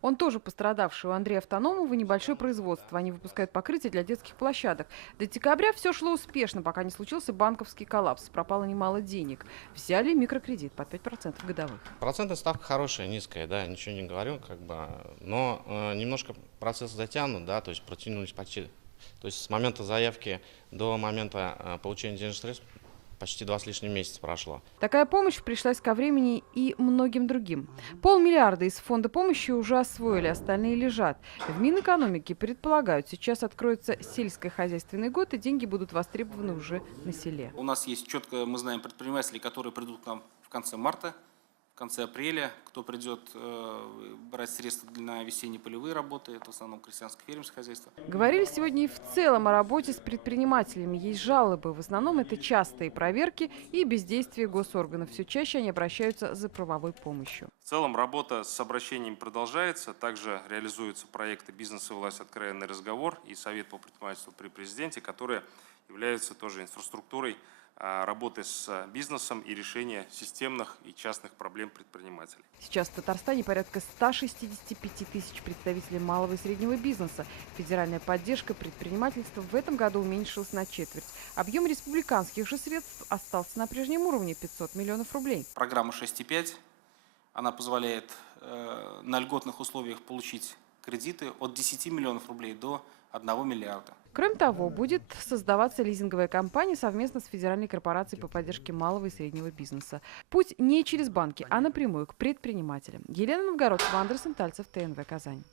Он тоже пострадавший. У Андрея Автономова небольшое производство. Они выпускают покрытие для детских площадок. До декабря все шло успешно, пока не случился банковский коллапс. Пропало немало денег. Взяли микрокредит под 5% годовых. Процентная ставка хорошая, низкая, да, ничего не говорю, как бы, но немножко процесс затянут, да, то есть протянулись почти, то есть с момента заявки до момента получения денежных средств почти 2 с лишним месяца прошло. Такая помощь пришлась ко времени и многим другим. 500 миллиарда из фонда помощи уже освоили, остальные лежат. В Минэкономике предполагают, сейчас откроется сельскохозяйственный год, и деньги будут востребованы уже на селе. У нас есть четко, мы знаем предпринимателей, которые придут к нам в конце марта, в конце апреля, кто придет брать средства на весенние полевые работы, это в основном крестьянско-фермерское хозяйство. Говорили сегодня и в целом о работе с предпринимателями. Есть жалобы. В основном это частые проверки и бездействие госорганов. Все чаще они обращаются за правовой помощью. В целом работа с обращениями продолжается. Также реализуются проекты «Бизнес и власть. Откровенный разговор» и «Совет по предпринимательству при президенте», которые являются тоже инфраструктурой работы с бизнесом и решения системных и частных проблем предпринимателей. Сейчас в Татарстане порядка 165 тысяч представителей малого и среднего бизнеса. Федеральная поддержка предпринимательства в этом году уменьшилась на четверть. Объем республиканских же средств остался на прежнем уровне – 500 миллионов рублей. Программа 6,5, она позволяет на льготных условиях получить кредиты от 10 миллионов рублей до 1 миллиарда. Кроме того, будет создаваться лизинговая компания совместно с Федеральной корпорацией по поддержке малого и среднего бизнеса. Путь не через банки, а напрямую к предпринимателям. Елена Новгородцева, Андрей Сентальцев, ТНВ Казань.